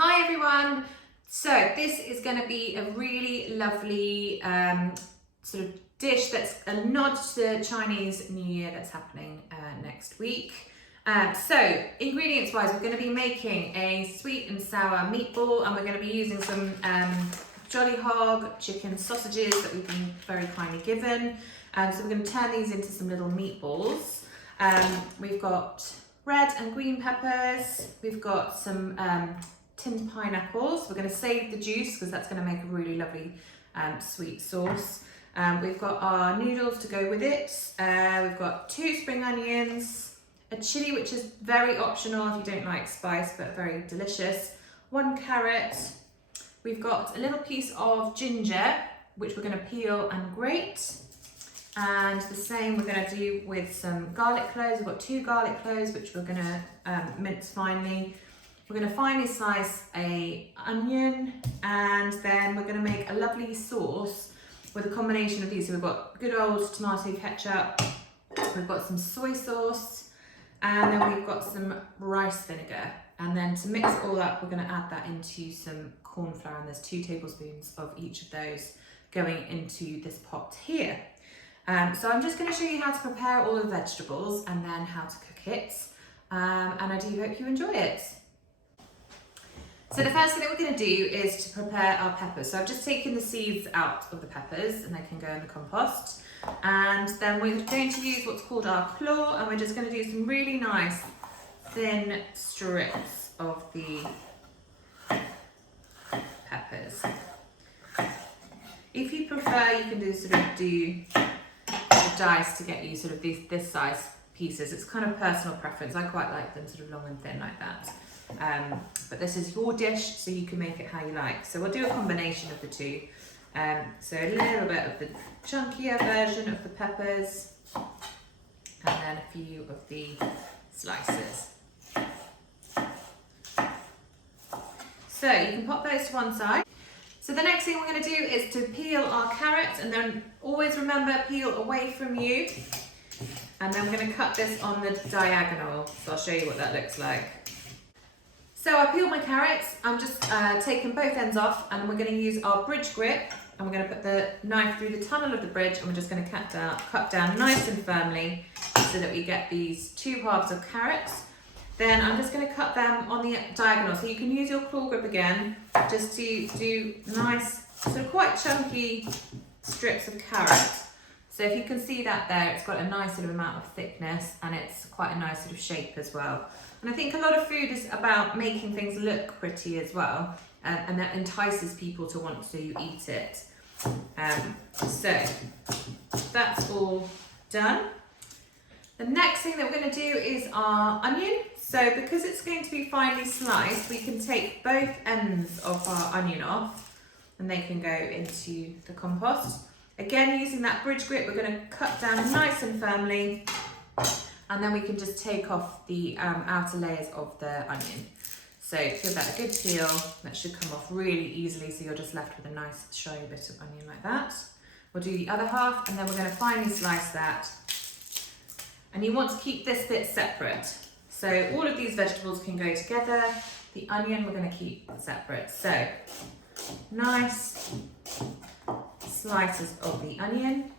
Hi everyone! So this is going to be a really lovely sort of dish that's a nod to the Chinese New Year that's happening next week. So ingredients wise, we're going to be making a sweet and sour meatball, and we're going to be using some Jolly Hog chicken sausages that we've been very kindly given. So we're going to turn these into some little meatballs. We've got red and green peppers, we've got some tinned pineapples. We're going to save the juice because that's going to make a really lovely sweet sauce. We've got our noodles to go with it. We've got 2 spring onions, a chilli which is very optional if you don't like spice but very delicious, 1 carrot. We've got a little piece of ginger which we're going to peel and grate. And the same we're going to do with some garlic cloves. We've got 2 garlic cloves which we're going to mince finely. We're going to finely slice an onion, and then we're going to make a lovely sauce with a combination of these. So we've got good old tomato ketchup, we've got some soy sauce, and then we've got some rice vinegar. And then to mix it all up, we're going to add that into some corn flour, and there's 2 tablespoons of each of those going into this pot here. So I'm just going to show you how to prepare all the vegetables and then how to cook it. And I do hope you enjoy it. So the first thing that we're going to do is to prepare our peppers. So I've just taken the seeds out of the peppers and they can go in the compost. And then we're going to use what's called our claw, and we're just going to do some really nice thin strips of the peppers. If you prefer, you can do the dice to get you sort of this size pieces. It's kind of personal preference. I quite like them sort of long and thin like that. But this is your dish, so you can make it how you like. So we'll do a combination of the 2. So a little bit of the chunkier version of the peppers, and then a few of the slices. So you can pop those to one side. So the next thing we're going to do is to peel our carrot, and then always remember, peel away from you. And then we're going to cut this on the diagonal, so I'll show you what that looks like. So I peeled my carrots. I'm just taking both ends off, and we're going to use our bridge grip, and we're going to put the knife through the tunnel of the bridge, and we're just going to cut down nice and firmly so that we get these 2 halves of carrots. Then I'm just going to cut them on the diagonal, so you can use your claw grip again just to do nice, sort of quite chunky strips of carrot. So if you can see that there, it's got a nice sort of amount of thickness, and it's quite a nice sort of shape as well. And I think a lot of food is about making things look pretty as well, and that entices people to want to eat it. So that's all done. The next thing that we're going to do is our onion. So because it's going to be finely sliced, we can take both ends of our onion off, and they can go into the compost. Again, using that bridge grip, we're going to cut down nice and firmly, and then we can just take off the outer layers of the onion. So give that a good peel. That should come off really easily, so you're just left with a nice shiny bit of onion like that. We'll do the other half, and then we're going to finely slice that. And you want to keep this bit separate. So all of these vegetables can go together. The onion we're going to keep separate. So nice slices of the onion.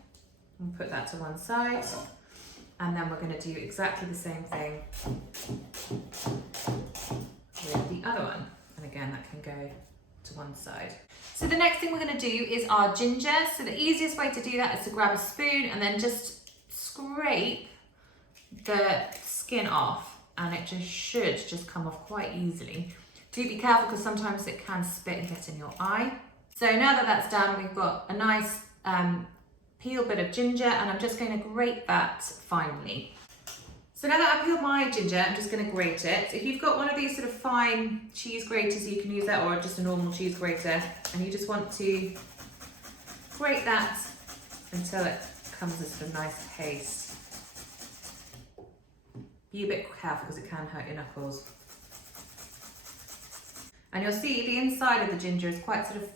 We'll put that to one side. And then we're going to do exactly the same thing with the other one. And again, that can go to one side. So the next thing we're going to do is our ginger. So the easiest way to do that is to grab a spoon and then just scrape the skin off, and it should just come off quite easily. Do be careful because sometimes it can spit and get in your eye. So now that that's done, we've got a nice peeled bit of ginger, and I'm just going to grate that finely. So now that I've peeled my ginger, I'm just going to grate it. If you've got one of these sort of fine cheese graters, you can use that, or just a normal cheese grater, and you just want to grate that until it comes as a nice paste. Be a bit careful because it can hurt your knuckles. And you'll see the inside of the ginger is quite sort of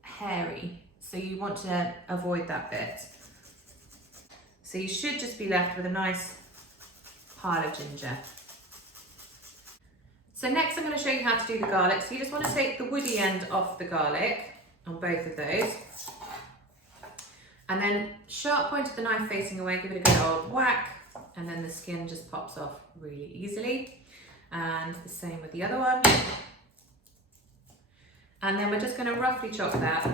hairy, so you want to avoid that bit. So you should just be left with a nice pile of ginger. So next I'm going to show you how to do the garlic. So you just want to take the woody end off the garlic on both of those. And then sharp point of the knife facing away, give it a good old whack, and then the skin just pops off really easily. And the same with the other one. And then we're just going to roughly chop that.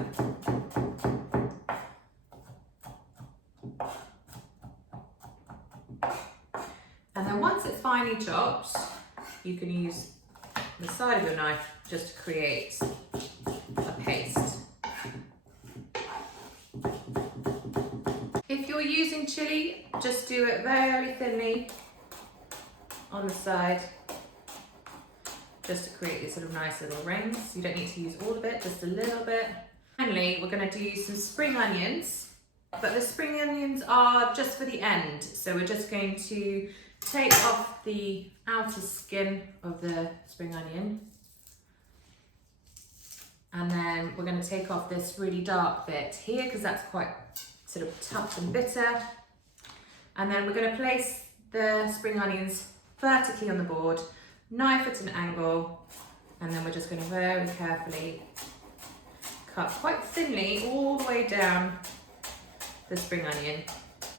And then once it's finely chopped, you can use the side of your knife just to create a paste. If you're using chili, just do it very thinly on the side, just to create these sort of nice little rings. You don't need to use all of it, just a little bit. Finally, we're going to do some spring onions, but the spring onions are just for the end. So we're just going to take off the outer skin of the spring onion. And then we're going to take off this really dark bit here because that's quite sort of tough and bitter. And then we're going to place the spring onions vertically on the board, knife at an angle, and then we're just going to very carefully cut quite thinly all the way down the spring onion.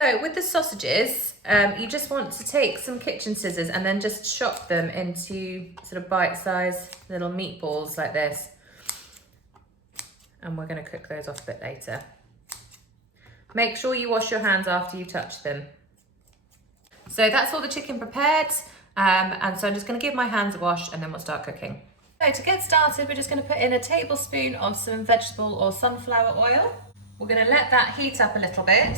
So with the sausages, you just want to take some kitchen scissors and then just chop them into sort of bite-sized little meatballs like this. And we're going to cook those off a bit later. Make sure you wash your hands after you touch them. So that's all the chicken prepared. And so I'm just going to give my hands a wash and then we'll start cooking. So to get started, we're just going to put in a tablespoon of some vegetable or sunflower oil. We're going to let that heat up a little bit.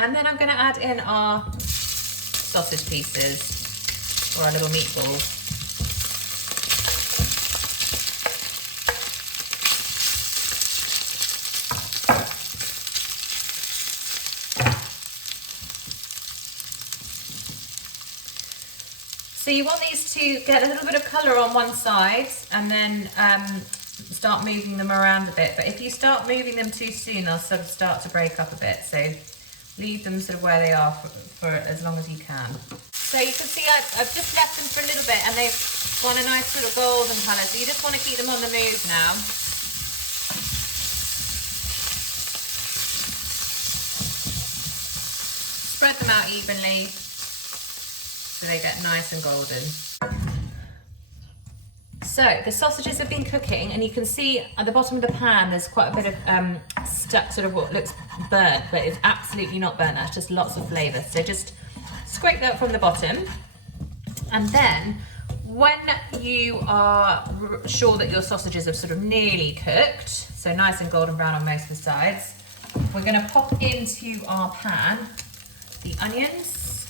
And then I'm going to add in our sausage pieces, or our little meatballs. So you want these to get a little bit of colour on one side and then start moving them around a bit. But if you start moving them too soon, they'll sort of start to break up a bit. So leave them sort of where they are for as long as you can. So you can see I've just left them for a little bit and they've got a nice sort of golden colour. So you just want to keep them on the move now. Spread them out evenly so they get nice and golden. So the sausages have been cooking and you can see at the bottom of the pan there's quite a bit of stuck, sort of what looks burnt, but it's absolutely not burnt, that's just lots of flavour. So just scrape that from the bottom, and then when you are sure that your sausages have sort of nearly cooked, so nice and golden brown on most of the sides, we're going to pop into our pan the onions,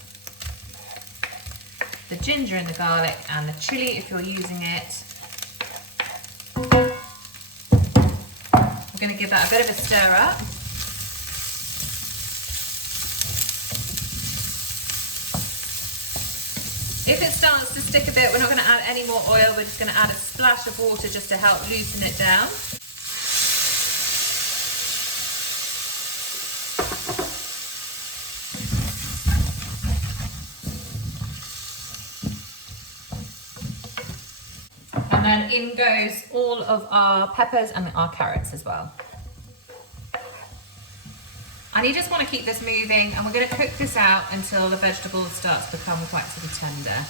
the ginger and the garlic, and the chilli if you're using it. We're going to give that a bit of a stir up. If it starts to stick a bit, we're not going to add any more oil, we're just going to add a splash of water just to help loosen it down. And then in goes all of our peppers and our carrots as well. And you just want to keep this moving, and we're going to cook this out until the vegetables start to become quite sort of tender.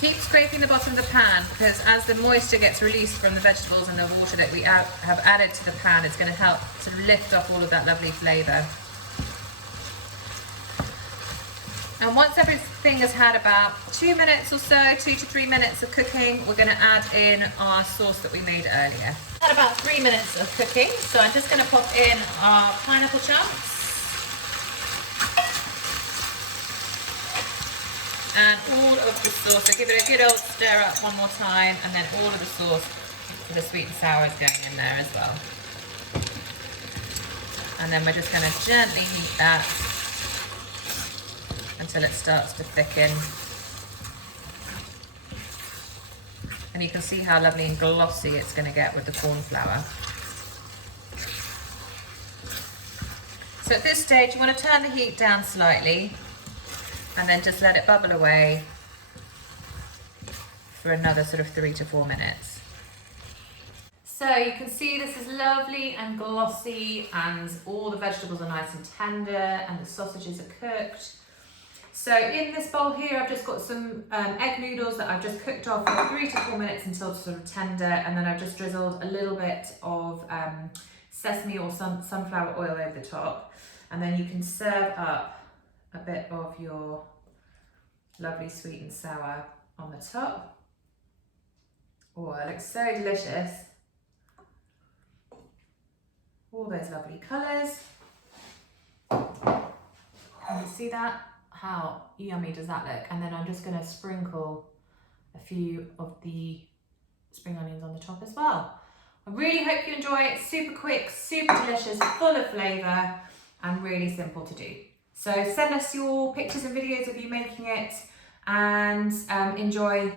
Keep scraping the bottom of the pan, because as the moisture gets released from the vegetables and the water that we have added to the pan, it's going to help sort of lift off all of that lovely flavour. And once everything has had about 2 minutes or so, 2 to 3 minutes of cooking, we're going to add in our sauce that we made earlier. Had about 3 minutes of cooking, so I'm just going to pop in our pineapple chunks. And all of the sauce, so give it a good old stir up one more time, and then all of the sauce for the sweet and sour is going in there as well. And then we're just going to gently heat that until it starts to thicken. And you can see how lovely and glossy it's going to get with the corn flour. So at this stage you want to turn the heat down slightly and then just let it bubble away for another sort of 3 to 4 minutes. So you can see this is lovely and glossy, and all the vegetables are nice and tender, and the sausages are cooked. So in this bowl here, I've just got some egg noodles that I've just cooked off for 3 to 4 minutes until sort of tender, and then I've just drizzled a little bit of sesame or sunflower oil over the top, and then you can serve up a bit of your lovely sweet and sour on the top. Oh, it looks so delicious. All those lovely colours. Can you see that? How yummy does that look? And then I'm just going to sprinkle a few of the spring onions on the top as well. I really hope you enjoy it. Super quick, super delicious, full of flavour, and really simple to do. So send us your pictures and videos of you making it, and enjoy.